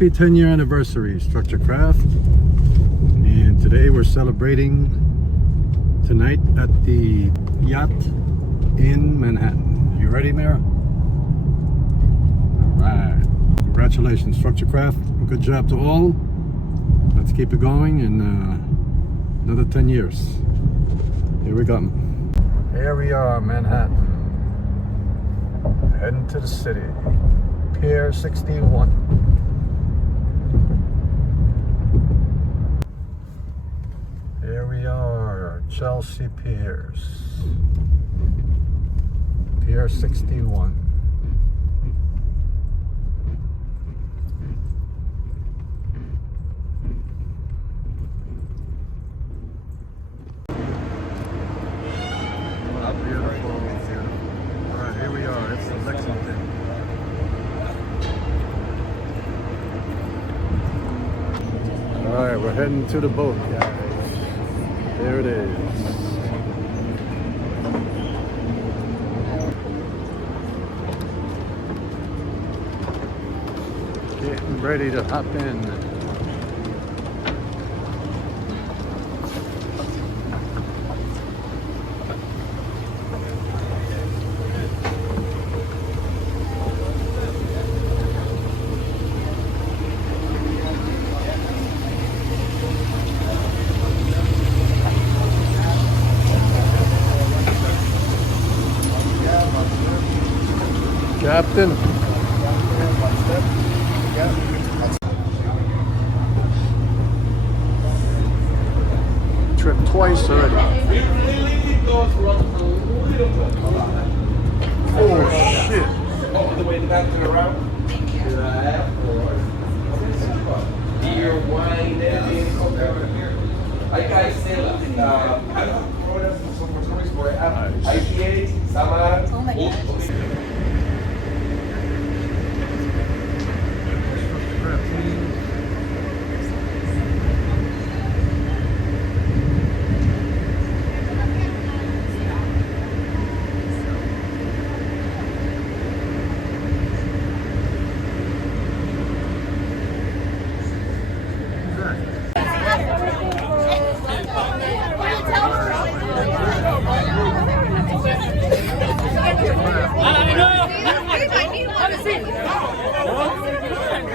Happy 10-year anniversary, Structure Craft. And today we're celebrating tonight at the Yacht in Manhattan. You ready, Mara? Alright. Congratulations, Structure Craft. Good job to all. Let's keep it going and another 10 years. Here we go. Here we are, Manhattan. Heading to the city. Pier 61. Here we are, Chelsea Piers. Pier 61. Alright, here we are. It's the Lexington. Alright, we're heading to the boat, guys. There it is. Getting ready to hop in. Captain. Trip twice already. Oh shit. All the way back to the route. Beer, wine, everything. I guys sell I don't know for some reason, but I have IPA, Samar. Oh my gosh.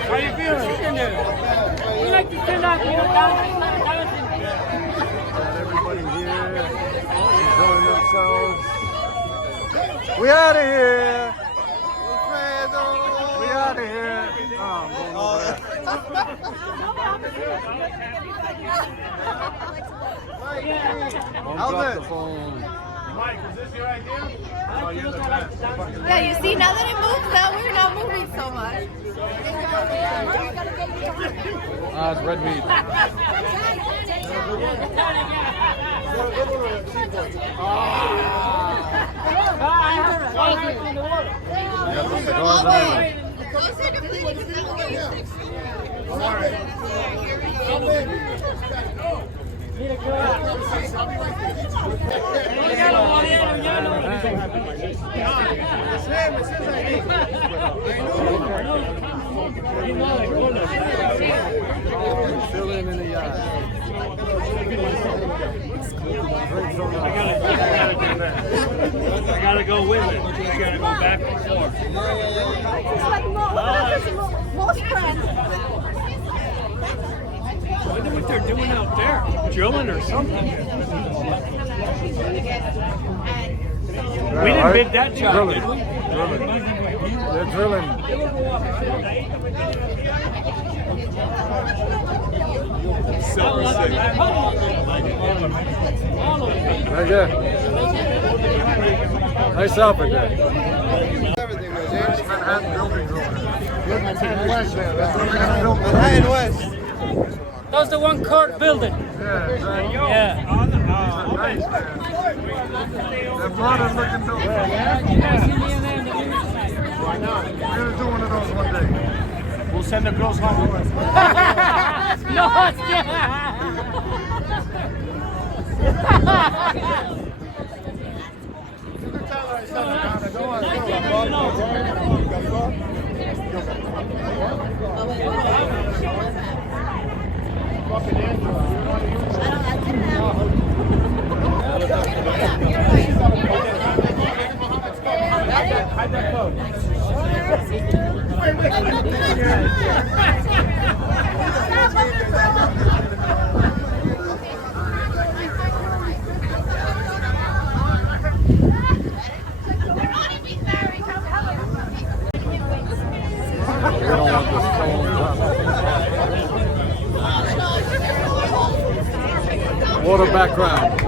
How you feeling? We like to send out Everybody here enjoying themselves. We out of here. We out of here. Oh, I'm going over there. Don't drop the phone. Mike, is this your idea? Yeah, you see, now that it moves now, we're not moving so much. Ah, it's red meat. Chilling in the yacht. I gotta go with it. I gotta go back and forth. I wonder what they're doing out there. Drilling or something. We didn't bid that job, did we? They're drilling. Right there. Nice outfit there. Manhattan buildings over there. Manhattan West there. That's Manhattan West. That's the one court building. Yeah, exactly. Yeah. Nice, man. They're modern looking buildings. We're gonna do one of those one day. We'll send the girls home. No, it's We don't want this phone. Water background.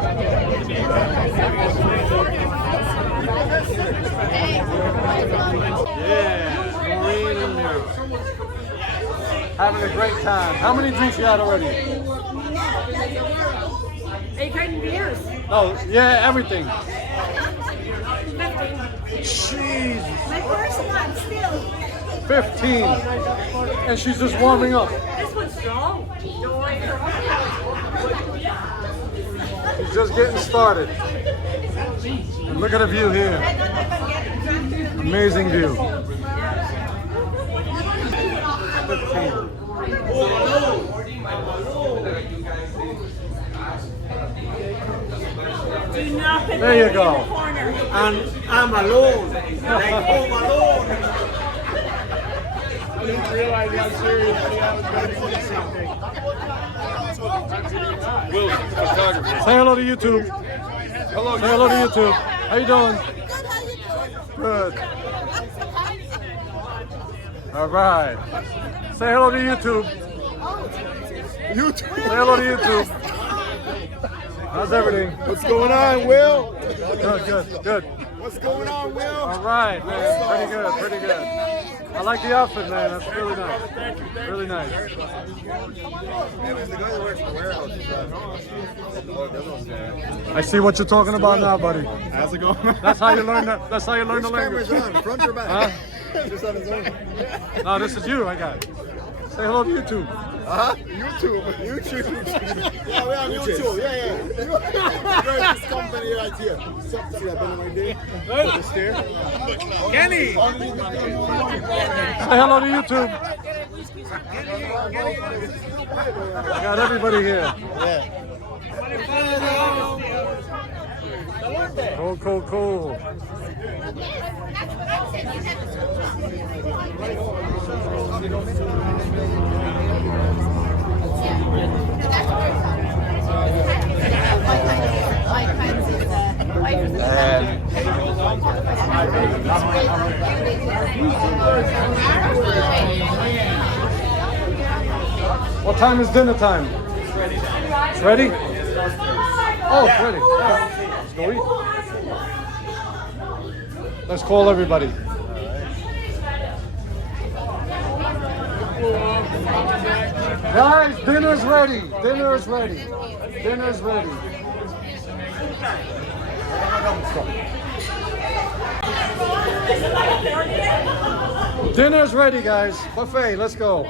Yeah, Maureen and you. Having a great time. How many drinks you had already? 800 beers. Oh, yeah, everything. 15. Jesus. My first one still. 15. And she's just warming up. This one's strong. Don't worry. She's just getting started. And look at the view here. Amazing view. 15. Do not put There you go. in the corner. And I'm alone. Like home alone. I didn't realize how serious I was going to say something. Will, photography. Say hello to YouTube. Hello. Say hello to YouTube. How you doing? Good. All right. Say hello to YouTube. YouTube. Say hello to YouTube. How's everything? What's going on, Will? Good. What's going on, Will? All right, man. Pretty good. I like the outfit, man. That's really nice. Really nice. The guy that works for the warehouse is I see what you're talking about now, buddy. How's it going? That's how you learn the. That's how you learn the language. Camera's on, front or back? Huh? Just on his own. No, this is you. I got it. Say hello to YouTube. YouTube. Yeah, we're on YouTube. Yeah. This company right here. See that building right there? The stair. Kenny! Say hello to YouTube. I got everybody here. Yeah. Cool. What time is dinner time? It's ready. Oh, it's ready. Let's go eat. Let's call everybody. Guys, dinner's ready. Dinner's ready. Dinner's ready, guys. Buffet, let's go.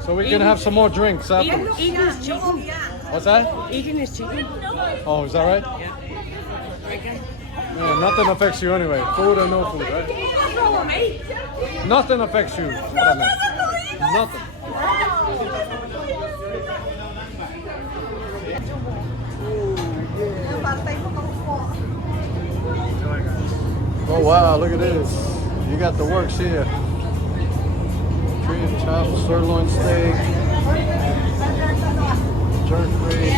So we can have some more drinks afterwards. Eating is cheating. What's that? Eating is cheating. Oh, is that right? Yeah, nothing affects you anyway. Food or no food, right? What's wrong with me? Nothing affects you. That's what I meant. Nothing. Oh wow, look at this. You got the works here. Trim chop, sirloin steak, jerk rib, beef,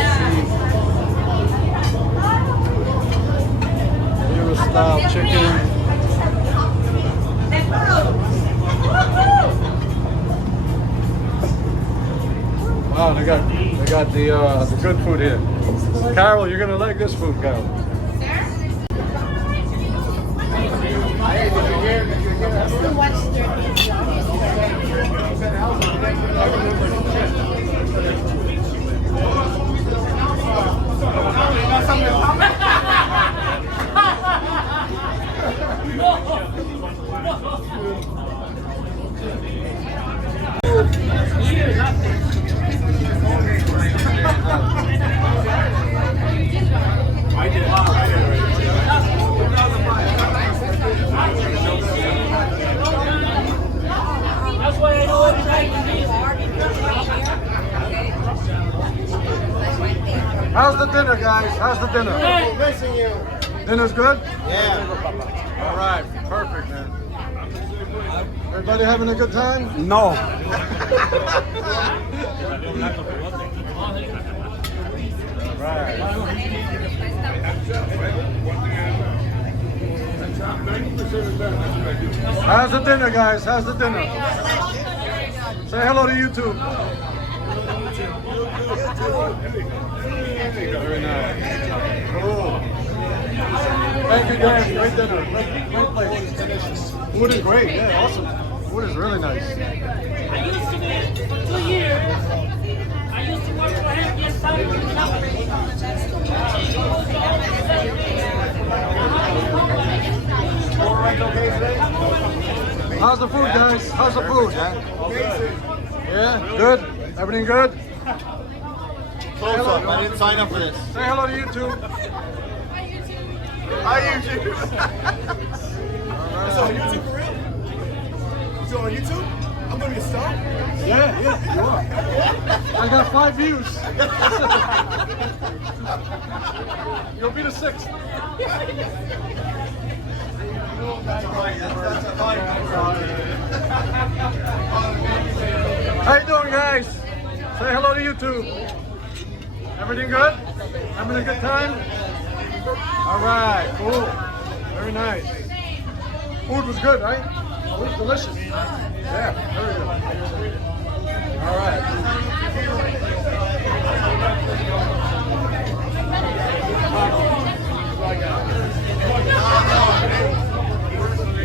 Euro style chicken. Wow, they got the good food here. Carol, you're gonna like this food, Carol. How's the dinner, guys? How's the dinner? Missing you. Dinner's good? Yeah. All right, perfect, man. Everybody having a good time? No. How's the dinner, guys? How's the dinner? Say hello to YouTube. Very nice. Cool. Thank you, guys. Great dinner. Great place. Food is great. Yeah, awesome. Food is really nice. I used to be for 2 years. I used to work for him. Yes, How's the food, guys? How's the food? Yeah, good? Everything good? Close up. I didn't sign up for this. Say hello to YouTube. Hi, YouTube. It's on YouTube for real? It's on YouTube? I'm gonna be a star? Yeah, you are. I got 5 views. You'll be the 6th. How you doing, guys? Say hello to YouTube. Everything good? Having a good time? All right, cool. Very nice. Food was good, right? It was delicious. Yeah, very good. All right.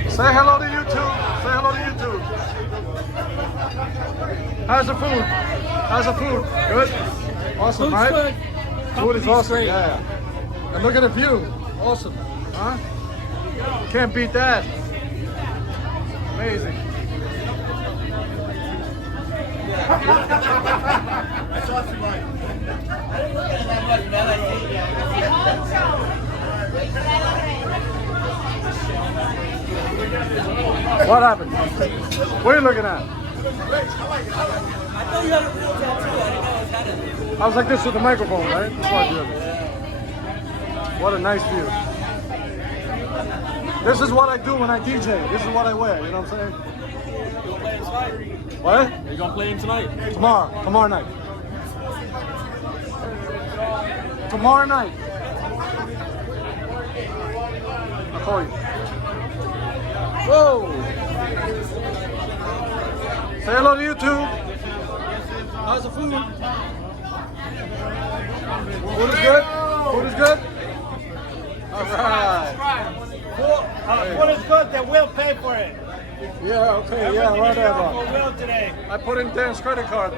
Say hello to YouTube. Say hello to YouTube. How's the food? How's the food? Good? Awesome, Food's right? good. Food is awesome. Great. Yeah. And look at the view. Awesome. Huh? Can't beat that. Amazing. What happened? What are you looking at? I was like this with the microphone, right? That's why I did it. What a nice view. This is what I do when I DJ. This is what I wear, you know what I'm saying? What? Are you gonna play him tonight? Tomorrow night. Tomorrow night. I'll call you. Whoa! Say hello to YouTube. How's the food? Food is good? Food is good? Alright. What is good that we'll pay for it. Yeah, okay, yeah, Everything is here whatever. for Will today. I put in Dan's credit card.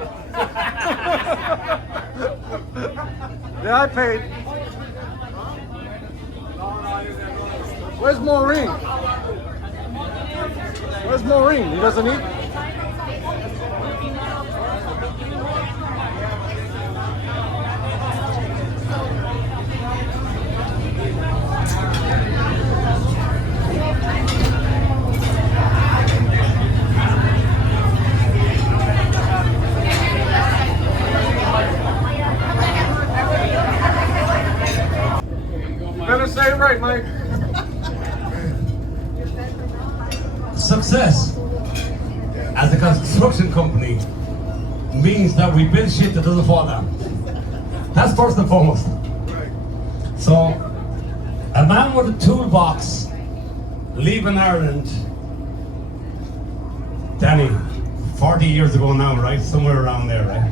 Yeah, I paid. Where's Maureen? Where's Maureen? He doesn't eat? Better say it right, Mike. Success as a construction company means that we build shit that doesn't fall down. That's first and foremost. So, a man with a toolbox leaving Ireland, Danny, 40 years ago now, right? Somewhere around there, right?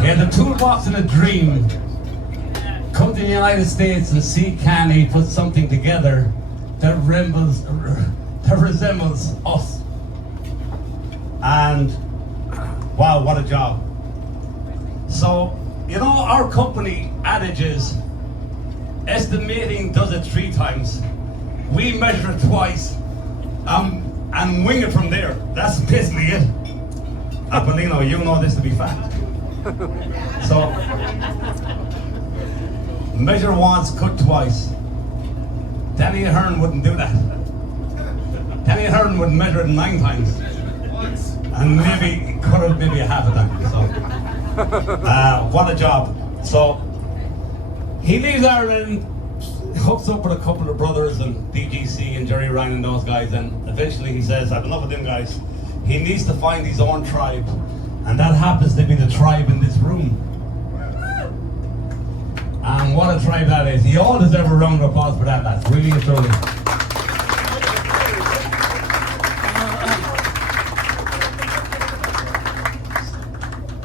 He had a toolbox and a dream. Come to the United States and see can he put something together that resembles us. And wow, what a job. So, you know, our company adage is estimating does it 3 times. We measure it twice and wing it from there. That's basically it. Apollino, you know this to be fact. So, measure once, cut twice. Danny Ahern wouldn't do that. Danny Ahern would measure it 9 times. And maybe cut it maybe a half a time. So, what a job. So, he leaves Ireland hooks up with a couple of brothers and DGC and Jerry Ryan and those guys, and eventually he says, I've enough of them guys. He needs to find his own tribe, and that happens to be the tribe in this room. And what a tribe that is. You all deserve a round of applause for that, lads. Really and truly.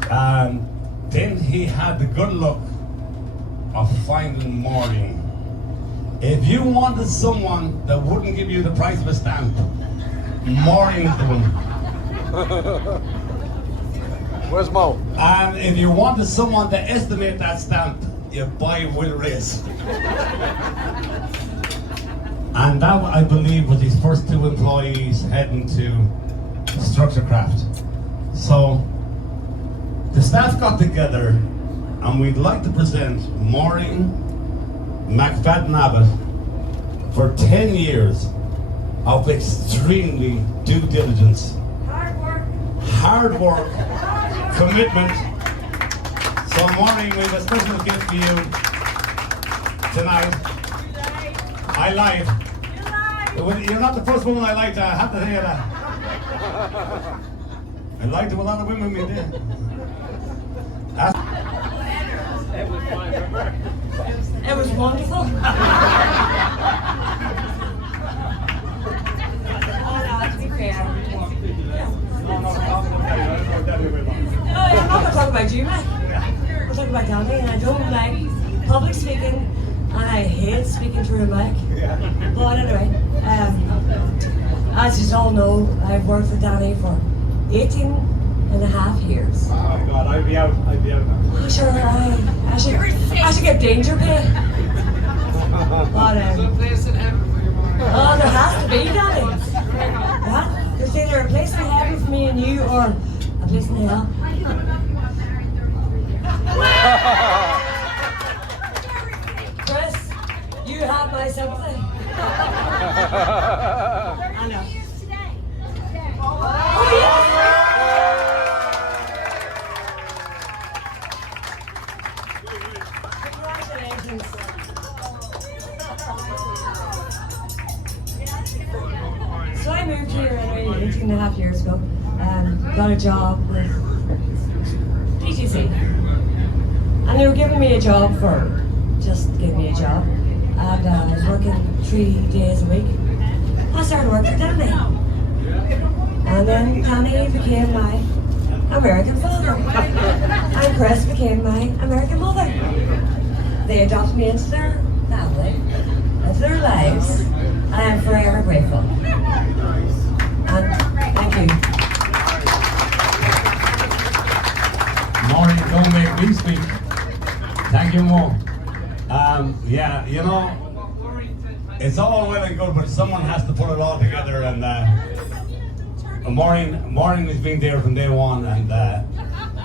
And then he had the good luck of finding Maureen. If you wanted someone that wouldn't give you the price of a stamp, Maureen's the one. Where's Mo? And if you wanted someone to estimate that stamp, you buy Will Reyes. And that, I believe, was his first 2 employees heading to Structure Craft. So the staff got together and we'd like to present Maureen McFadden Abbott for 10 years of extremely due diligence, hard work, commitment. So Maureen, we have a special gift for you tonight. I lied. You're not the first woman I liked, I have to tell you that. I lied to a lot of women we did. It was wonderful. To be fair. I'm not going to talk about you, Mike. I'm talking about Danny, and I don't like public speaking, and I hate speaking through a mic. But anyway, as you all know, I've worked with Danny for 18.5 years. Oh God, I'd be out. Oh, sure, I should get danger pay. But, oh, there has to be, Danny. What? There's either a place in heaven for me and you, or a place in hell. Chris, you have my sympathy. I know. Oh, yes! Congratulations. So I moved here 18.5 years ago and got a job with PGC. And they were giving me a job for just giving me a job. And I was working 3 days a week. I started working for Danny. And then Danny became my American father. And Chris became my American mother. They adopted me into their family, into their lives. And I'm forever grateful. And thank you. Maureen, don't make me speak. Thank you, Mo. Yeah, you know, it's all well and good, but someone has to put it all together. And Maureen has been there from day one, and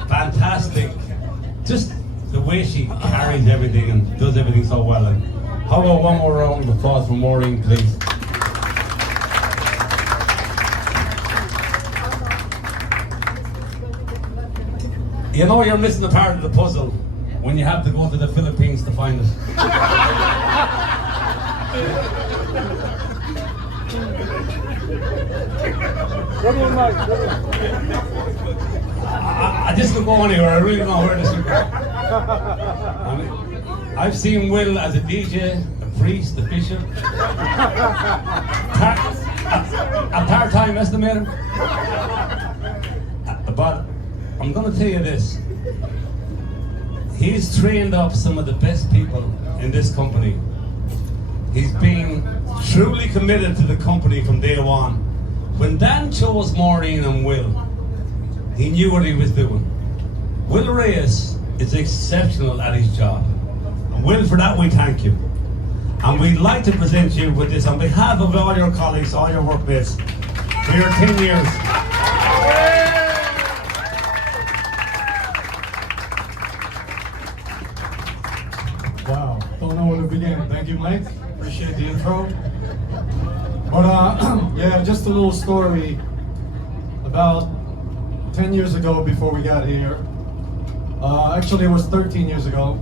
fantastic. Just the way she carries everything and does everything so well. And how about one more round of applause for Maureen, please? You know you're missing a part of the puzzle when you have to go to the Philippines to find it. I just don't go anywhere. I really don't know where this is going. I mean, I've seen Will as a DJ, a priest, a bishop, a part-time estimator. But I'm going to tell you this. He's trained up some of the best people in this company. He's been truly committed to the company from day one. When Dan chose Maureen and Will, he knew what he was doing. Will Reyes is exceptional at his job. And Will, for that we thank you. And we'd like to present you with this on behalf of all your colleagues, all your workmates, for your 10 years. Wow, don't know where to begin. Thank you, Mike. Appreciate the intro. But yeah, just a little story. About 10 years ago, before we got here, actually it was 13 years ago,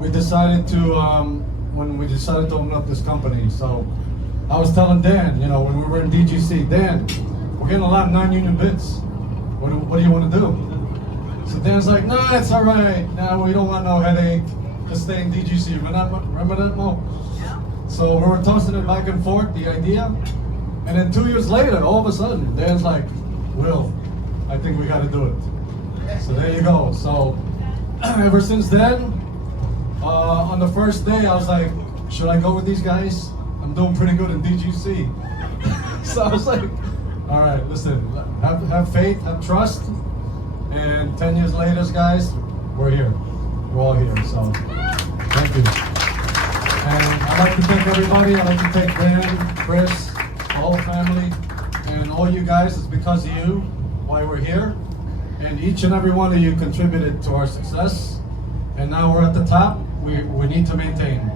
we decided to when we decided to open up this company. So I was telling Dan, you know, when we were in DGC, Dan, we're getting a lot of non-union bids. What do you want to do? So Dan's like, nah, it's all right. Nah, we don't want no headache. Just stay in DGC. Remember that, Mo? Yeah. So we were tossing it back and forth, the idea. And then 2 years later, all of a sudden, Dan's like, Will, I think we got to do it. So there you go. So ever since then, on the first day, I was like, should I go with these guys? I'm doing pretty good in DGC. So I was like, all right, listen, have faith, have trust. And 10 years later, guys, we're here. We're all here, so thank you. And I'd like to thank everybody. I'd like to thank Dan, Chris, all the family, and all you guys. It's because of you why we're here. And each and every one of you contributed to our success. And now we're at the top. We need to maintain,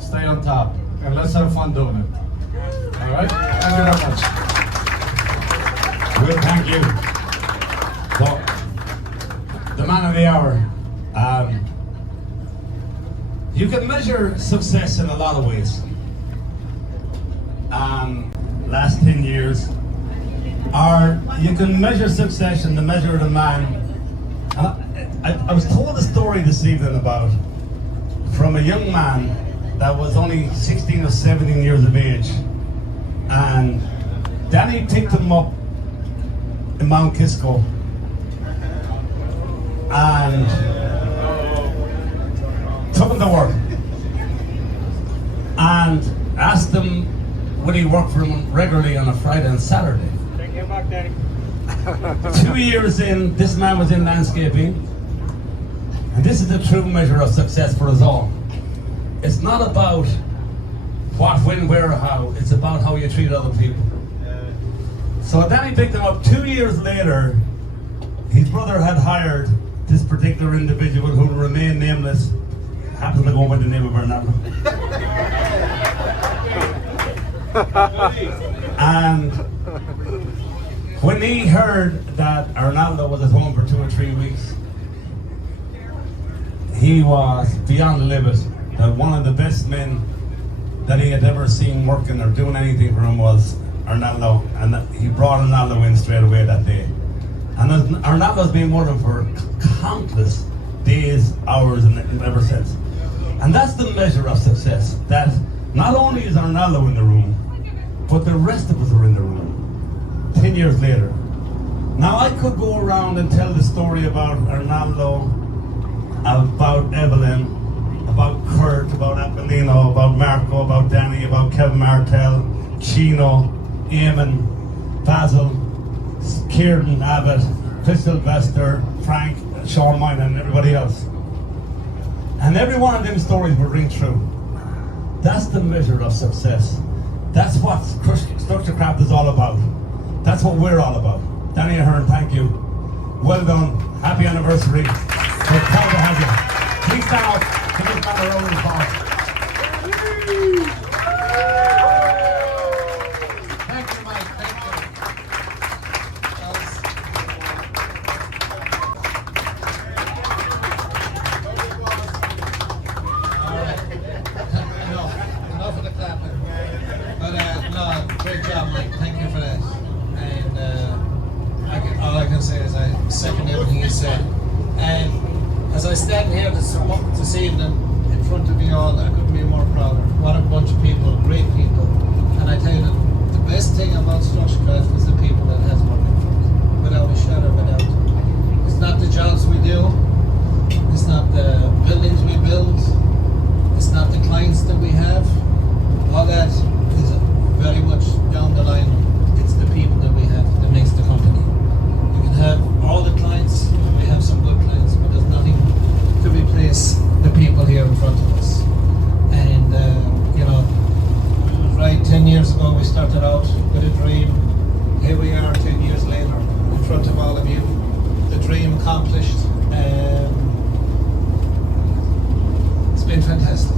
stay on top, and let's have fun doing it. All right? Thank you very much. Well, thank you. So, the man of the hour. You can measure success in a lot of ways. Last 10 years, or you can measure success in the measure of the man. I was told a story this evening about from a young man that was only 16 or 17 years of age, and Danny picked him up in Mount Kisco and took him to work and asked him would he work for him regularly on a Friday and Saturday. Take care back, Danny. 2 years in, this man was in landscaping, and this is the true measure of success for us all. It's not about what, when, where, or how. It's about how you treat other people. So Danny picked him up. 2 years later, his brother had hired this particular individual who will remain nameless, happens to go by the name of Bernardo. And when he heard that Arnaldo was at home for 2 or 3 weeks, he was beyond the limit. One of the best men that he had ever seen working or doing anything for him was Arnaldo, and he brought Arnaldo in straight away that day. And Arnaldo's been with him for countless days, hours, and ever since. And that's the measure of success, that not only is Arnaldo in the room, but the rest of us are in the room 10 years later. Now I could go around and tell the story about Arnaldo, about Evelyn, about Kurt, about Aquilino, about Marco, about Danny, about Kevin Martel, Chino, Eamon, Basil, Kieran Abbott, Chris Sylvester, Frank, Sean Mine, and everybody else. And every one of them stories will ring true. That's the measure of success. That's what Structurecraft is all about. That's what we're all about. Danny Ahern, thank you. Well done. Happy anniversary. We're proud to have you. Please stand up. Give this man a round of applause. Thank you, Mike. Thank you. All right. Enough of the clapping. But no, great job, Mike. Thank you for that. And all I can say is I second everything you said. And as I stand here this evening in front of you all, I couldn't be more prouder. What a bunch of people, great people. And I tell you, the best thing about Structurecraft is the people that has working for us, without a shadow of a doubt. It's not the jobs we do, it's not the buildings we build, it's not the clients that we have. All that is very much down the line. It's the people that we have that makes the company. You can have all the clients, we have some good clients, but there's nothing to replace the people here in front of us. And you know, right 10 years ago we started out with a dream. Here we are 10 years later in front of all of you. The dream accomplished. It's been fantastic.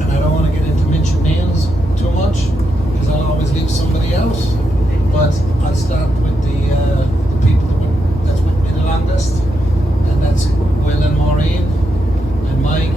And I don't want to get into mention names too much because I'll always leave somebody else. But I'll start with the people that's with me the longest, and that's Will and Maureen and Mike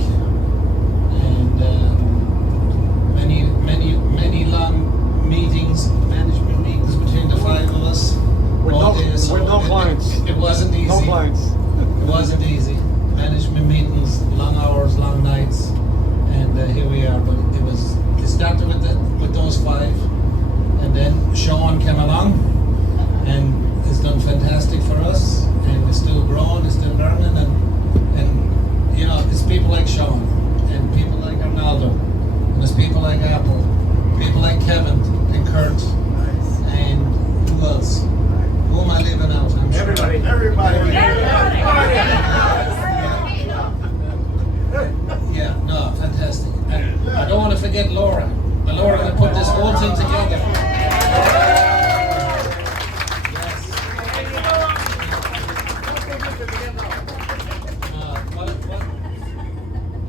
forget Laura. And Laura that put this whole thing together.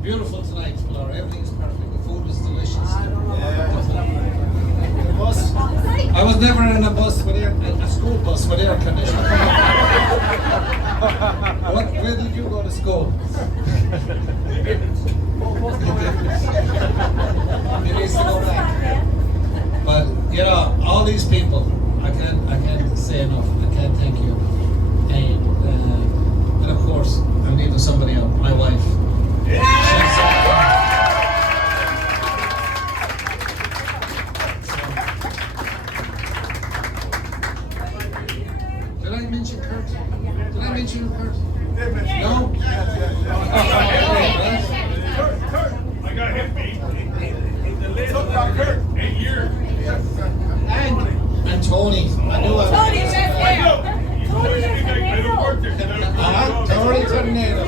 Beautiful tonight, Laura. Everything is perfect. The food was delicious. I was never in a bus with a school bus with air conditioning. Where did you go to school? You used to go back. But you know, all these people, I can't say enough. I can't thank you. And of course, I'm leaving somebody out. My wife. Did I mention Kurt? Did I mention Kurt? No? Kurt, I got him beat. The list about Kurt, 8 years. And Tony. I knew I was. Tony's right there. Tony Tornado.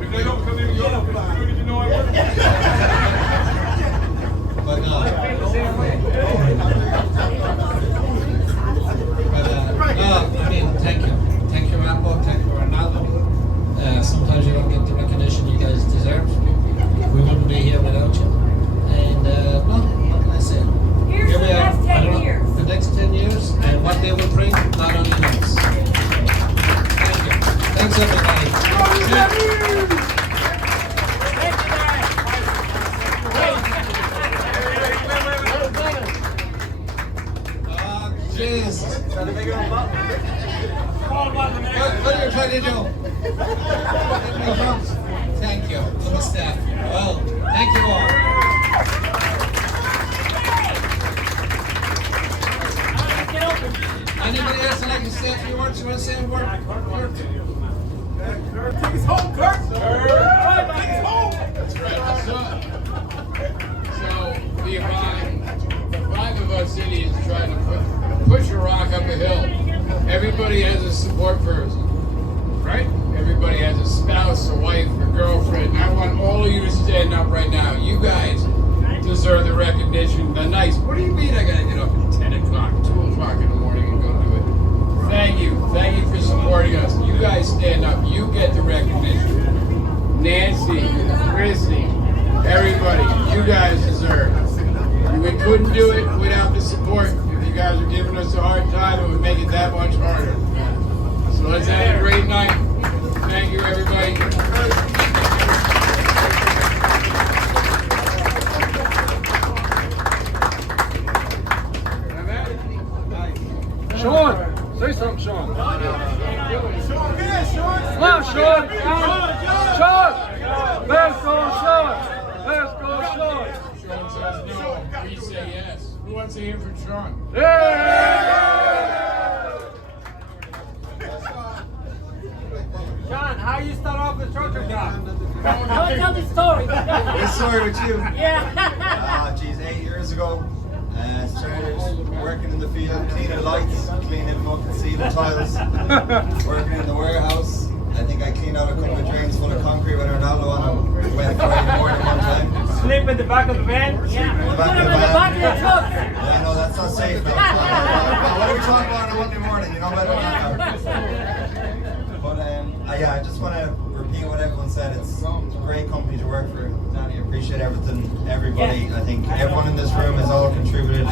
If they don't come in, you know I work. But no, I mean, thank you. Thank you, Rambo. Thank you, Ronaldo. Sometimes you don't get the recognition you guys deserve. We wouldn't be here without you. And, what can I say? Here's Here the we are. next 10 I don't know, years. The next 10 years and what they will bring, not only us. Thank you. Thanks, everybody. Jesus. What are you trying to do? Thank you to the staff. Well, thank you all. Anybody else like to say a few words? You want to say a word? Take us home, Kurt. Take us home. That's right. So behind 5 of us idiots trying to push a rock up a hill, everybody has a support person, right? Everybody has a spouse, a wife, a girlfriend. I want all of you to stand up right now. You guys deserve the recognition, the nice. What do you mean I gotta get up at 10 o'clock, 2 o'clock in the morning and go do it? Thank you for supporting us. You guys stand up. You get the recognition. Nancy, Chrissy, everybody, you guys deserve it. We couldn't do it without the support. If you guys are giving us a hard time, it would make it that much harder. So let's have a great night. Thank you, everybody. Sean, say something, Sean. Come on, Sean. Sean. Let's go, Sean. Let's go, Sean. Sean says no. We say yes. Who wants to hear from Sean? John, how you start off the trucker job? Tell the story. This story with you. Yeah. Geez, 8 years ago, started working in the field, cleaning lights, cleaning fucking ceiling tiles, working in the warehouse. I think I cleaned out a couple of drains full of concrete with Ronaldo on a wet Friday morning one time. Sleep in the back of the van? Yeah. In the back of the Put him in the back of the van. truck. Yeah, no, that's not safe. What are we talking about on a Monday morning? You know better than that. But yeah, I just want to repeat what everyone said. It's a great company to work for. Danny, I appreciate everything, everybody. I think everyone in this room has all contributed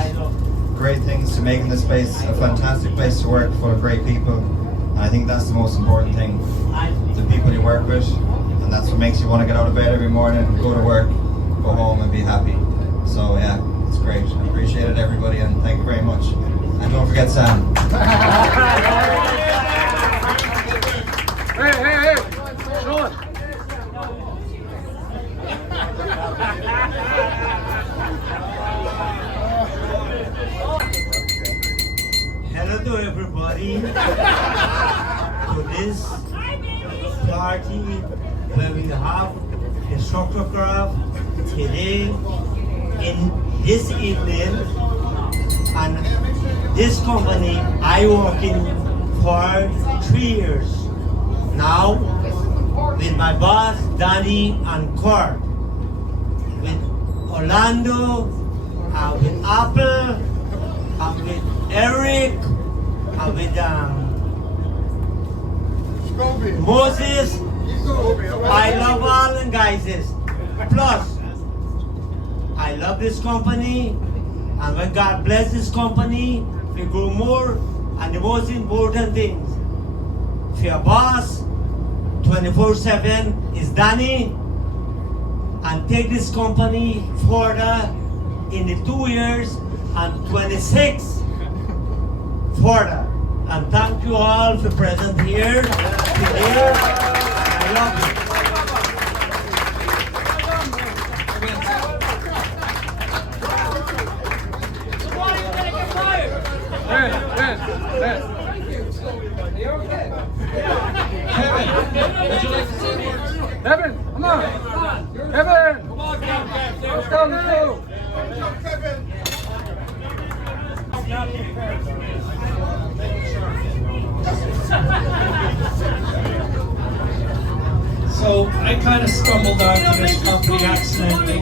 great things to making this place a fantastic place to work, full of great people. And I think that's the most important thing. The people you work with, and that's what makes you want to get out of bed every morning, go to work, go home and be happy. So yeah, it's great. I appreciate it, everybody, and thank you very much. And don't forget Sam. Hey, Sean. Hello to everybody to this party where we have the photograph today in this evening, and this company I work in for 3 years now with my boss Danny and Kurt, with a Orlando, with Apple, with Eric, with Moses. I love all the guys. Plus, I love this company, and when God bless this company, we grow more, and the most important things, for your boss, 24/7 is Danny, and take this company further in the 2 years and 26 further. And thank you all for present here today. I love you. Kevin, would you like to say words? Kevin, come on. Kevin. Come on, Kevin. Let's go, let's go. So I kind of stumbled onto this company accidentally.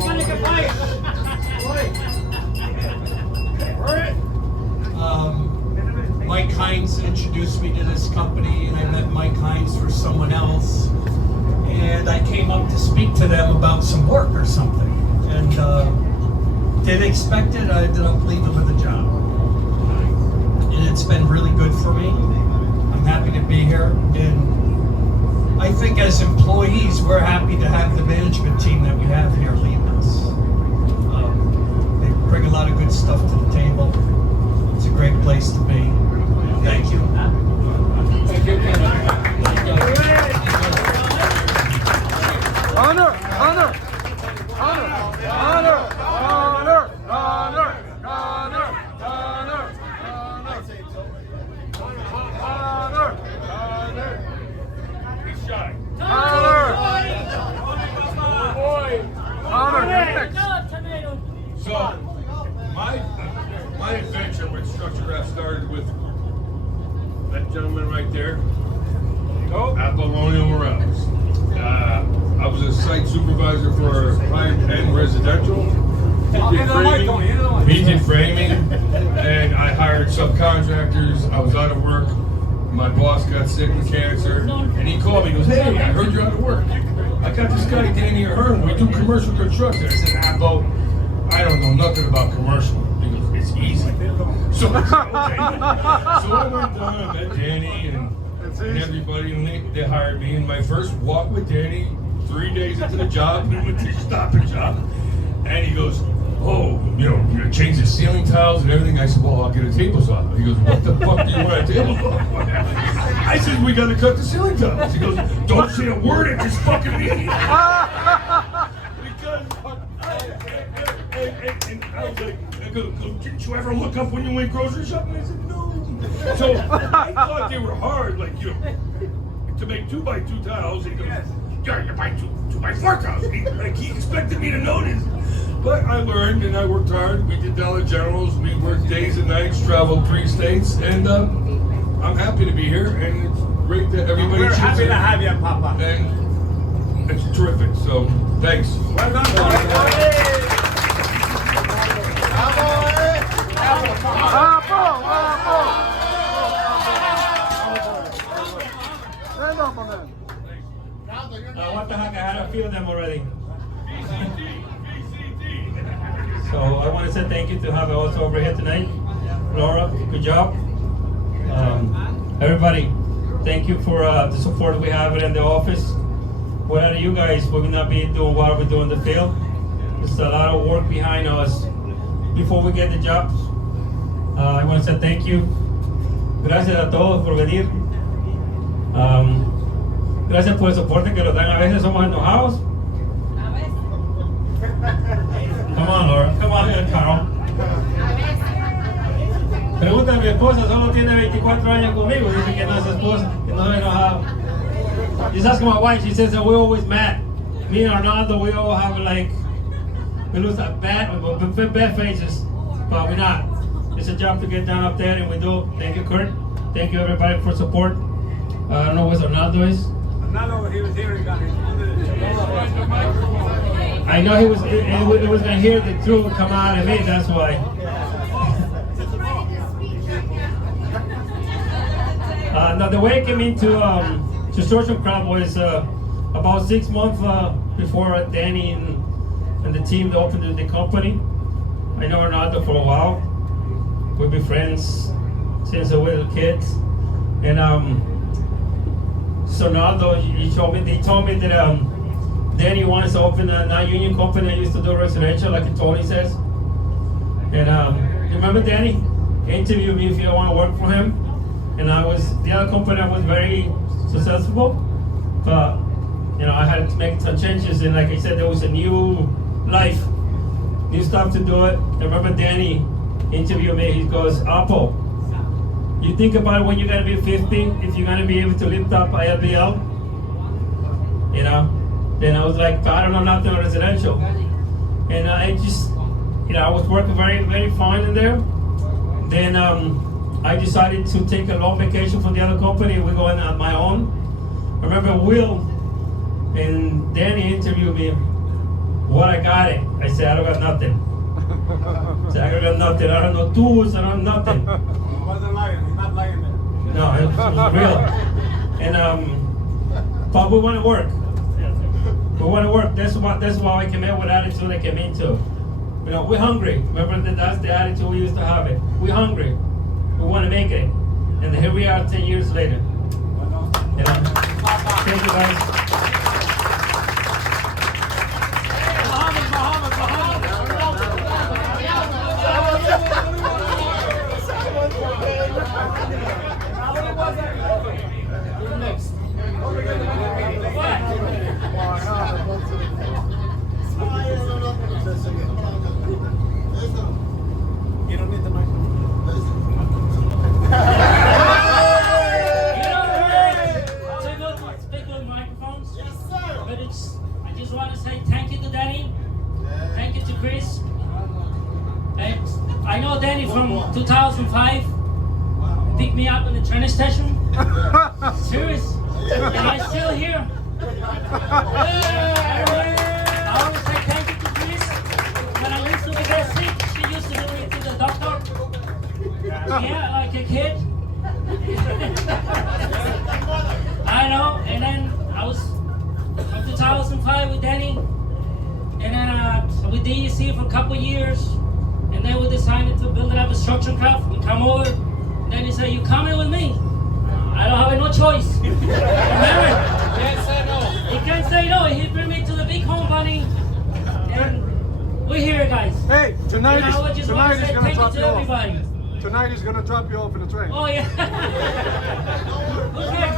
Mike Hines introduced me to this company, and I met Mike Hines for someone else. And I came up to speak to them about some work or something. And didn't expect it. I ended up leaving with a job. And it's been really good for me. I'm happy to be here. And I think as employees, we're happy to have the management team that we have here leading us. They bring a lot of good stuff to the table. It's a great place to be. Thank you. Honor, honor, honor, honor, honor, honor, honor, honor, honor, honor. He's shy. Honor, honor, next. So, my adventure with Structure F started with that gentleman right there, Apolonio Morales. I was a site supervisor for high-end residential. He did framing, and I hired subcontractors. I was out of work. My boss got sick with cancer, and he called me. He goes, "Hey, I heard you're out of work. I got this guy, Danny Ahern. We do commercial construction." I said, "Apple, I don't know nothing about commercial." He goes, "It's easy." So I said, "Okay." So I went down and met Danny and everybody, and they hired me. And my first walk with Danny, 3 days into the job, we went to Stop and Shop, and he goes, "Oh, you know, change the ceiling tiles and everything." I said, "Well, I'll get a table saw." He goes, "What the fuck do you want a table saw for?" I said, "We gotta cut the ceiling tiles." He goes, "Don't say a word at this fucking meeting." Because, and I was like, I go, "Didn't you ever look up when you went grocery shopping?" I said, "No." So I thought they were hard, like, you know, to make 2x2 tiles. He goes, "Yeah, you buy 2x4 tiles." He expected me to notice. But I learned and I worked hard. We did Dollar Generals. We worked days and nights, traveled 3 states, and I'm happy to be here. And it's great that everybody. We're happy to have you, Papa. And it's terrific. So thanks. Well done, Stand up on that. What the heck? I had a few of them already. So I want to say thank you to have also over here tonight. Laura, good job. Everybody, thank you for the support we have in the office. Without you guys, we would not be doing what we do in the field. There's a lot of work behind us before we get the jobs. I want to say thank you. Gracias a todos por venir. Gracias por el soporte que nos dan. A veces somos enojados. Come on, Laura. Come on, Carol. Pregunta a mi esposa, solo tiene 24 años conmigo. Dice que no es esposa, que no es enojado. Just ask my wife. She says that we're always mad. Me and Arnaldo, we all have like, we lose that bad faces, but we're not. It's a job to get down up there, and we do. Thank you, Kurt. Thank you, everybody, for support. I don't know what Arnaldo is. Arnaldo, he was here. He got his I know he was gonna hear the truth come out of me. That's why. Now the way I came into Construction Craft was about 6 months before Danny and the team they opened the company. I know Ronaldo for a while. We've been friends since we were kids, and so Ronaldo, he told me that Danny wants to open a non-union company that used to do residential, like Tony says. And you remember Danny? He interviewed me if you want to work for him. And the other company was very successful, but I had to make some changes. And like I said, there was a new life, new stuff to do it. I remember Danny interviewed me. He goes, "Apple, you think about when you're gonna be 50, if you're gonna be able to lift up ILBL, Then I was like, I don't know nothing on residential, and I just, I was working very, very fine in there. Then I decided to take a long vacation from the other company. We're going on my own. I remember Will and Danny interviewed me. What I got it? I said, I don't got nothing. I said, I got nothing. I don't know tools. I don't know nothing. He wasn't lying. He's not lying there. No, it was real. And but we want to work. We want to work. That's why I came in with attitude I came into. We're hungry. Remember that's the attitude we used to have it. We're hungry. We want to make it. And here we are 10 years later. Thank you guys. You don't need the microphone. But I just want to say thank you to Danny, thank you to Chris. And I know Danny from 2005, picked me up in the train station. Serious, and I'm still here. I always say thank you to Chris. When I used to get sick, she used to bring me to the doctor. Yeah, like a kid. I know, and then I was from 2005 with Danny, and then with DEC for a couple of years, and then we decided to build up a construction craft. We come over, and then he said, "You coming with me?" I don't have no choice. Remember? Can't say no. He can't say no. He bring me to the big company, and we're here, guys. Hey, tonight And I would just want to say gonna thank you drop to you off. everybody. Tonight he's gonna drop you off in the train. Oh yeah. Okay.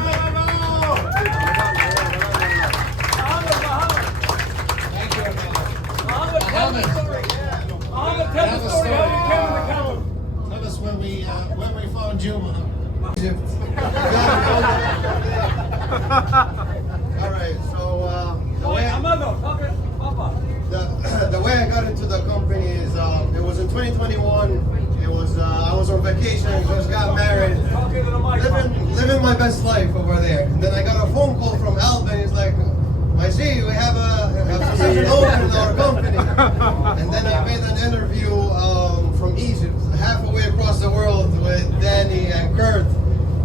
Tell us where we found you. All right, so the way I got into the company is it was in 2021. It was I was on vacation, just got married, living my best life over there. And then I got a phone call from Alvin. He's like, "I see we have a position open in our company." And then I made an interview from Egypt, halfway across the world, with Danny and Kurt.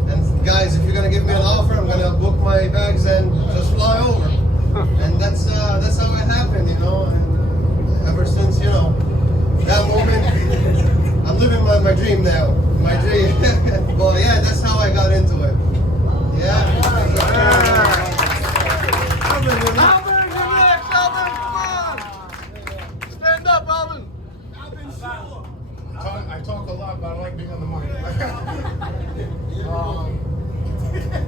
And guys, if you're gonna give me an offer, I'm gonna book my bags and just fly over. And that's how it happened, And ever since, that moment, I'm living my dream now. My dream. But yeah, that's how I got into it. Yeah. Alvin, relax, Alvin, come on! Stand up, Alvin! I talk a lot, but I like being on the mic.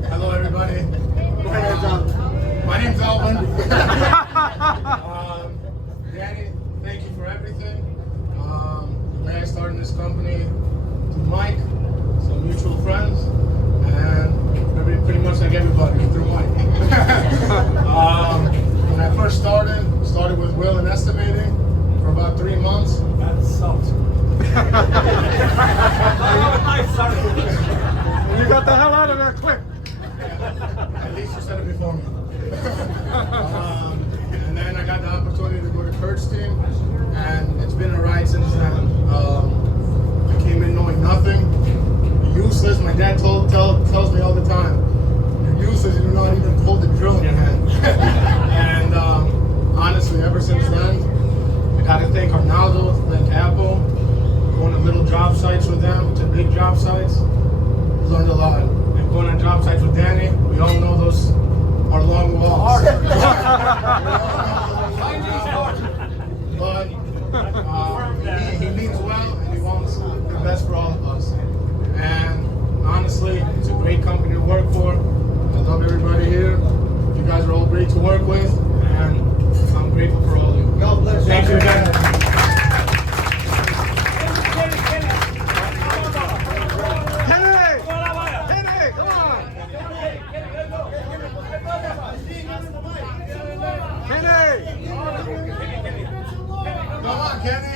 Hello, everybody. My name's Alvin. Danny, thank you for everything. The way I started this company, to Mike, some mutual friends, and pretty much like everybody through Mike. When I first started with Will and estimating for about 3 months. That sucks. You got the hell out of there quick. At least you said it before me. And then I got the opportunity to go to to big job sites, is under the line. And going on job sites with Danny, we all know those are long walks. But he means well, and he wants the best for all of us. And honestly, it's a great company to work for. I love everybody here. You guys are all great to work with, and I'm grateful for all of you. God bless you. Thank you, Danny. Come on, Kenny.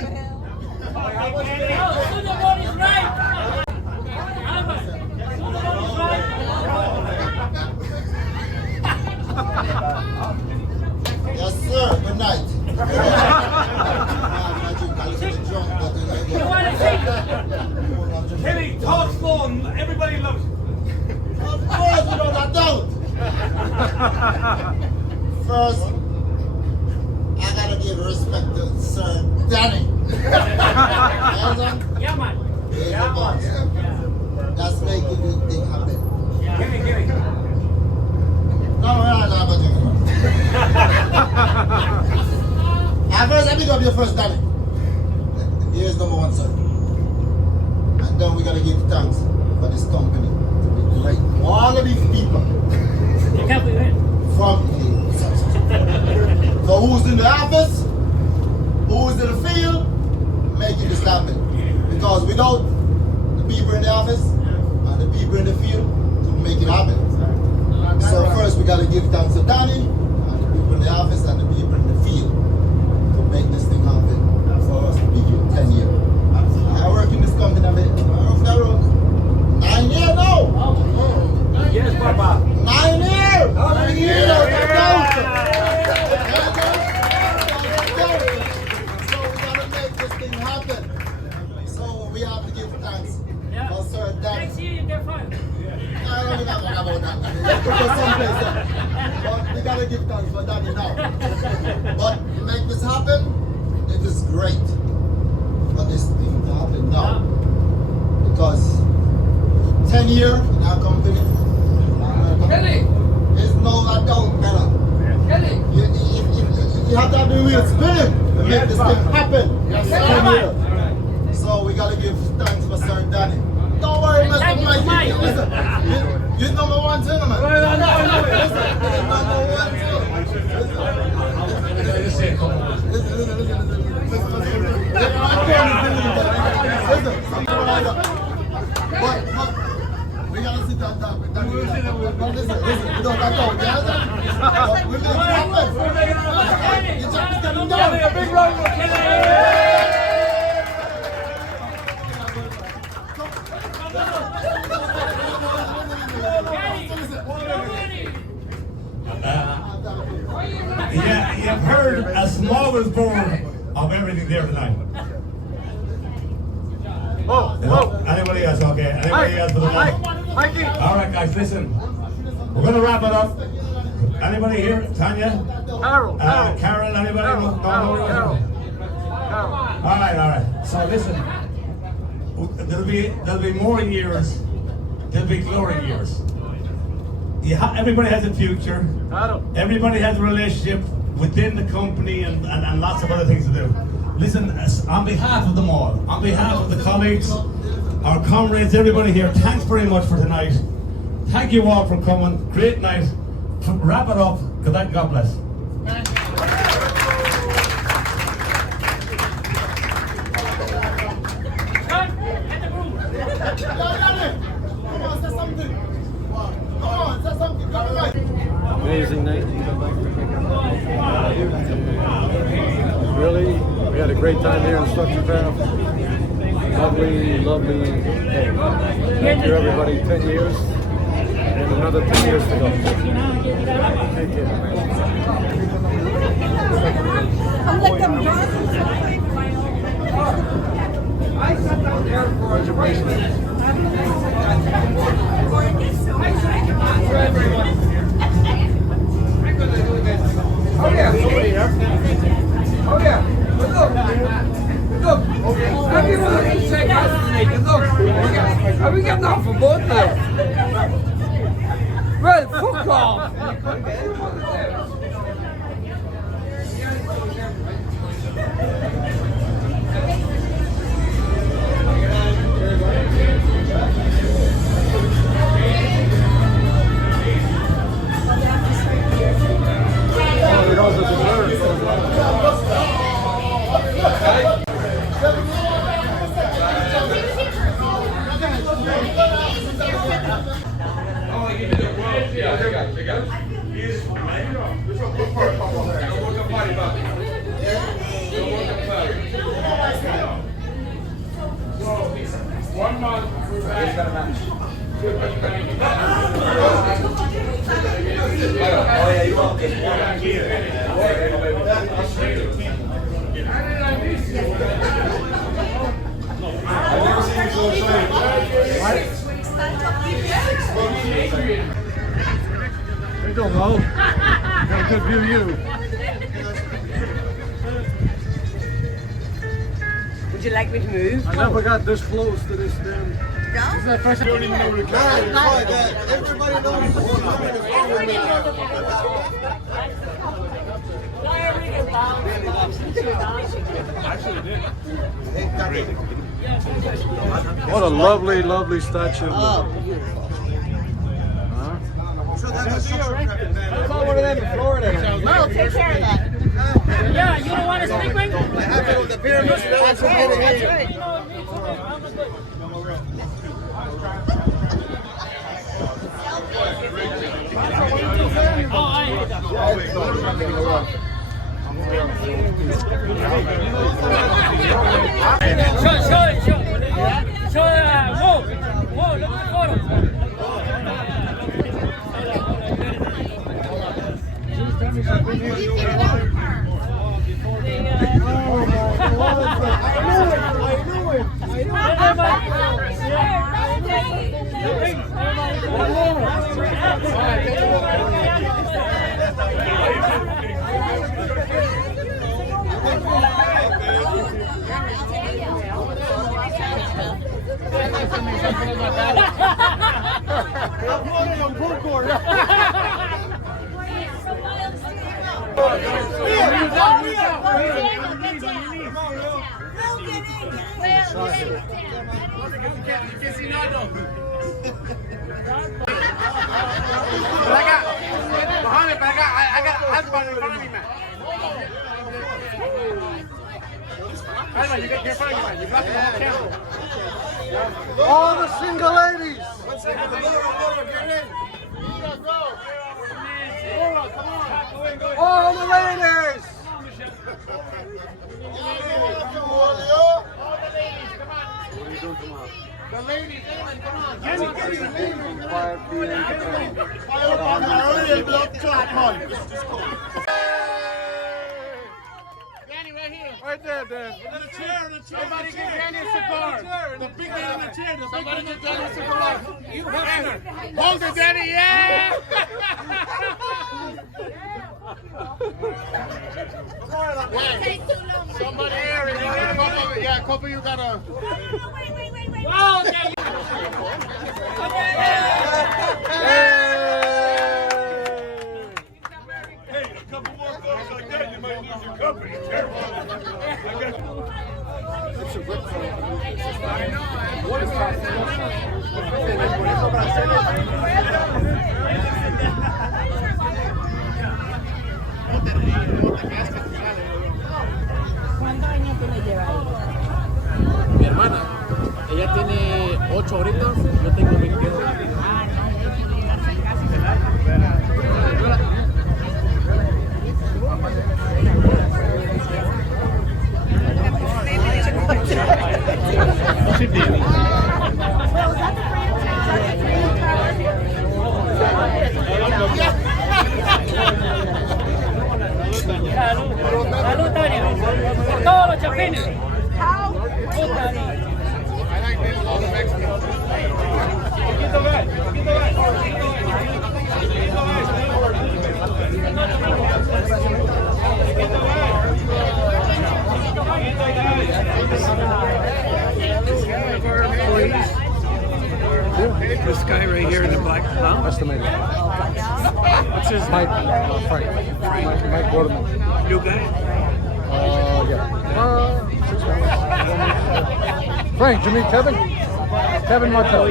Yes, sir. Good night. Kenny, talk slow and everybody loves you. Of course, without a doubt. First, I gotta give respect to Sir Danny. Yeah, man. He's the boss. That's making the thing happen. Kenny. No, we're not going to do At first, I pick up your first Danny. Here's number one, sir. And then we gotta give thanks for this company to be great. All of these people. From the so who's in the office, who's in the field, making this happen. Because without the people in the office and the people in the field to make it happen. So first we gotta give thanks to Danny and the people in the office and the people in the field to make this thing happen for us to be here 10 years. I work in this company around 9 years now. Yes, Papa. 9 years! 9 years! So we gotta make this thing happen. So we have to give thanks for Sir Danny. Next year you get fired. I don't even know about that. But we gotta give thanks for Danny now. But to make this happen, it is great for this thing to happen now. Because 10 years in our company, Kenny! is no doubt better. Kenny! You have to have the real spirit to make this thing happen. Yes, 10 years. So we gotta give thanks for Sir Danny. Don't worry, Mr. Mikey. Listen, you're number one gentleman. Listen, you're number one gentleman. Listen. But we gotta sit down talk with Danny. Listen, we don't talk about it. But we'll make it happen. You just get it done. A big round for Kenny. Yeah, you've heard a smorgasbord of everything there tonight. Anybody else? Okay. Anybody else for the night? All right, guys, listen. We're going to wrap it up. Anybody here? Tanya? Carol, anybody? No. All right. So listen, there'll be more years. There'll be glory years. Everybody has a future. Everybody has a relationship within the company and lots of other things to do. Listen, on behalf of them all, on behalf of the colleagues, our comrades, everybody here, thanks very much for tonight. Thank you all for coming. Great night. Wrap it up. Good night. God bless. Amazing night. Really, we had a great time here in Structure Craft. Lovely day. Thank you, everybody. 10 years and another 10 years to go. Take care. I'm like them I sat down there for a Oh yeah, somebody here. Oh yeah, but look, everyone can say us tonight. Look, Are we getting off a boat now? Well, fuck off! One month. They don't know. Got a good view of you. Would you like me to move? I never got this close to this damn. This is the first time you don't even know where the car is. Everybody knows the whole time is What a lovely, lovely statue. Huh? That's not one of them in Florida. No, take care of that. Yeah, you don't want to speak with me? The pyramids. That's right. That's right. Oh, I hate that. Show, whoa, look at the photo. All the single ladies. All the ladies. The ladies, come on. Right there, Dan. The chair. Somebody get Danny a cigar. The big man in the chair. Somebody get Danny a cigar. You have it. Hold it, Danny. Yeah. Somebody here. Yeah, a couple you gotta. Oh, there Hey, a couple more folks like that, you might lose your company. Careful. What is Mi hermana, ella tiene 8 ahorita, yo tengo 21. Salud, Tania. Por todos los chapines. Yeah. This guy right here in the black. Huh? Estimated. What's his Mike. name? Frank. Mike Waterman. New guy? Yeah. 6 months. Frank, you meet Kevin? Kevin Martel.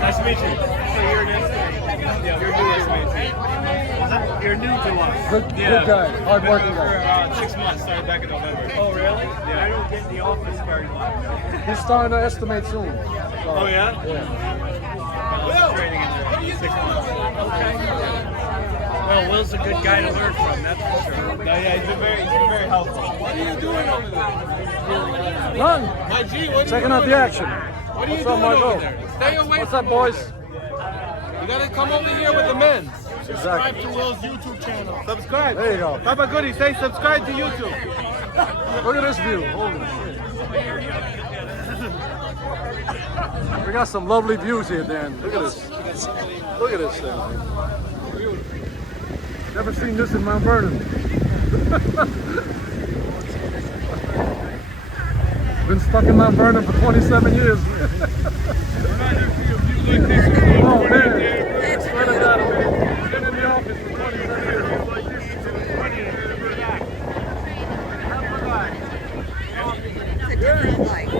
Nice to meet you. So you're new You're new to us. Good guy. Hard working guy. For 6 months. Started back in November. Oh, really? Yeah. I don't get in the office very much. He's starting to estimate soon. So, Oh, yeah? Yeah. Training in there. 6 months. Okay. Well, Will's a good guy to learn from, that's for sure. Yeah, he's been very helpful. What are you doing over there? None. My G, what are Checking you out doing the action. What are you What's up, doing Marco? over there? Stay away What's from up, boys? You gotta come over here with the men. Subscribe to Will's YouTube channel. Subscribe. There you go. Papa Goody, say subscribe to YouTube. Look at this view. Holy shit. We got some lovely views here, Dan. Look at this. Look at this thing. Never seen this in Mount Vernon. Been stuck in Mount Vernon for 27 years. Oh man. Swear to God, I've been in the office for 27 years. Like this since 20 and never back. It's a different life.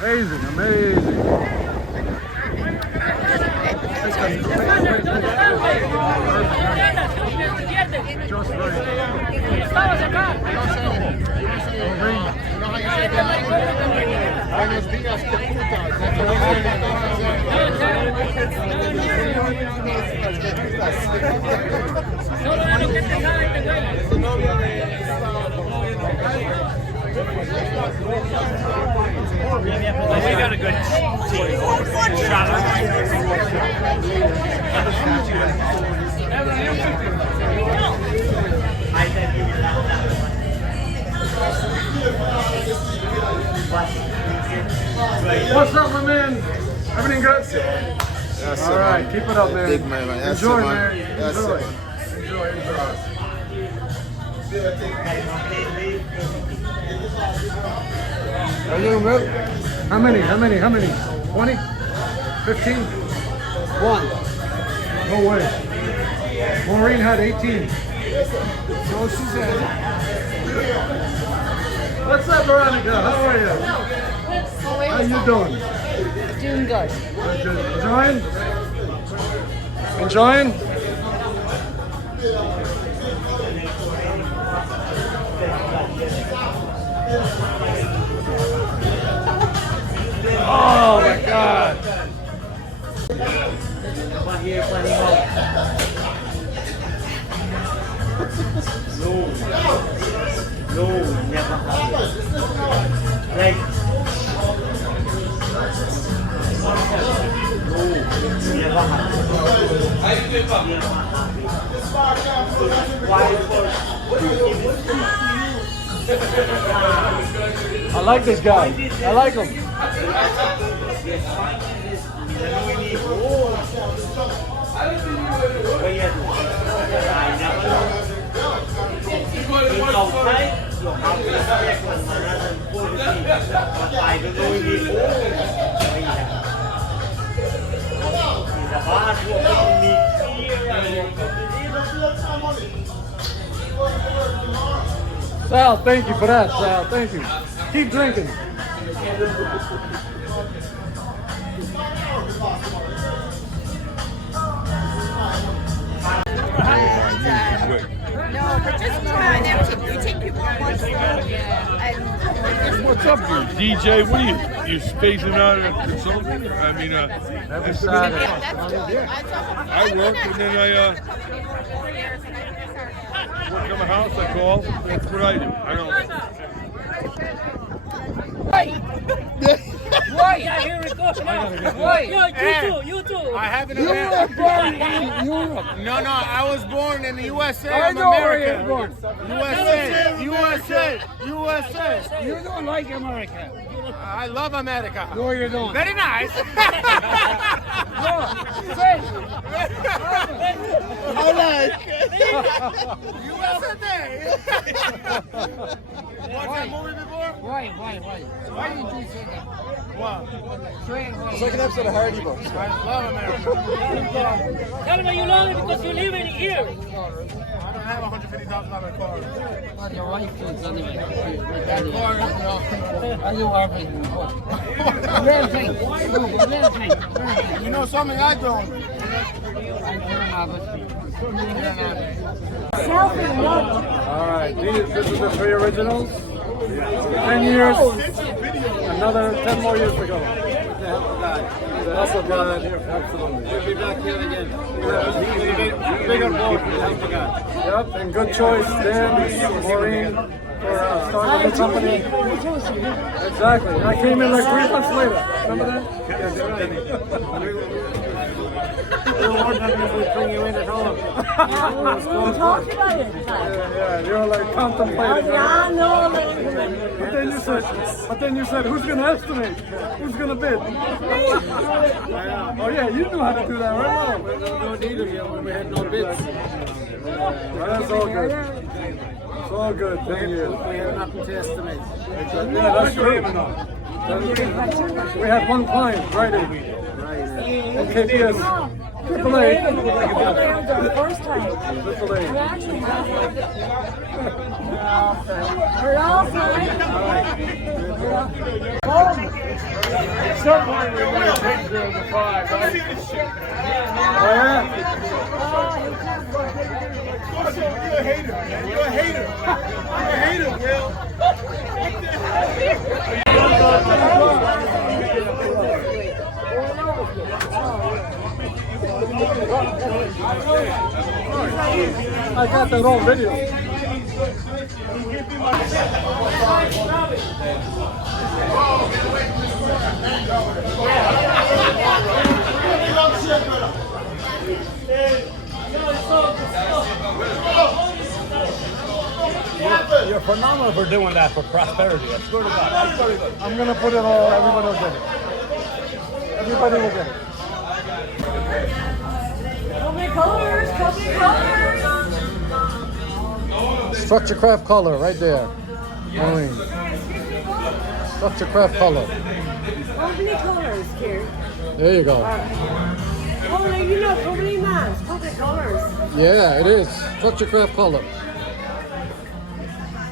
Amazing, amazing. Just We got a good team. What's up, my man? Everything good? Yes, all right, keep it up, man. Big man. Yes, Enjoy, man. man. Yes, Enjoy. man. Are you good? How many? 20? 15? 1. No way. Maureen had 18. So she said. What's up, Veronica? How are you? How you doing? Doing good. Enjoying? Enjoying? Oh my God! No, never happen. Like, no, never happen. I like this guy. I like him. Outside, you have respect for manners and policy, but I don't know in the He's a hard working me here and Sal, thank you for that, Sal. Thank you. Keep drinking. No, but just try and you take people on one slope and What's up, you DJ? What are you spacing out at consulting? I mean, Every Saturday. I work and then I work on my house. I call. That's what I do. I don't. Why? Yeah, here we go. Why? You too. I have an You event. were born in Europe. No, I was born in the USA. I I'm know where American. you were born. USA. You don't like America. I love America. No, you don't. Very nice. No, say. I like USA. watched that movie before? Why did you say that? What? It's like an episode of Hardy Books. I love America. Tell me you love it because you live in here. I don't have a $150,000 car. Well, your wife is anyway. That car is Are you everything? Let him drink. Let him drink. You know something I don't? Alright, this is the 3 originals. 10 years, another 10 more years to go. The help of God, absolutely. We'll be back here again. Bigger boat with the help of God. Yep, and good choice, Dan, Maureen, for starting the company. Exactly. I came in like 3 months later. Remember that? We were wondering if we'd bring you in at home. We talked about it. Yeah, you were like contemplating. Yeah, no, But then you said, who's going to estimate? Who's going to bid? Oh yeah, you knew how to do that, right? We don't need it here when we had no bids. That's all good. It's all good, 10 years. We have nothing to estimate. Yeah, that's true. We had one client, right in. And KPS. Triple A. The first time. Triple A. We actually have We're all fine. Certainly we want to take 0 to 5, right? Oh yeah? You're a hater, man. You're a hater. You're a hater, Will. I got that wrong video. You're phenomenal for doing that for prosperity. I swear to God. That's very good. I'm gonna put it all, everybody will get it. Everybody will get it. Company colors, company colors. Structure craft color, right there. Marine. Structure craft color. Company colors, Gary. There you go. Oh, you know, company mask, company colors. Yeah, it is. Structure craft color.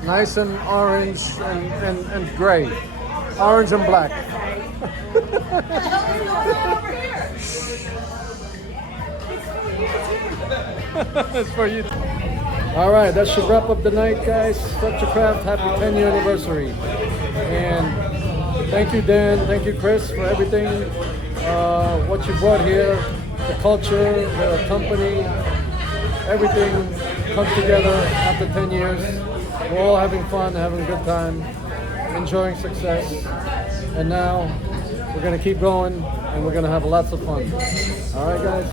Nice and orange and gray. Orange and black. It's for you. All right, that should wrap up the night, guys. Structure Craft, happy 10-year anniversary. And thank you, Dan. Thank you, Chris, for everything. What you brought here, the culture, the company, everything come together after 10 years. We're all having fun, having a good time, enjoying success. And now we're going to keep going and we're going to have lots of fun. All right, guys.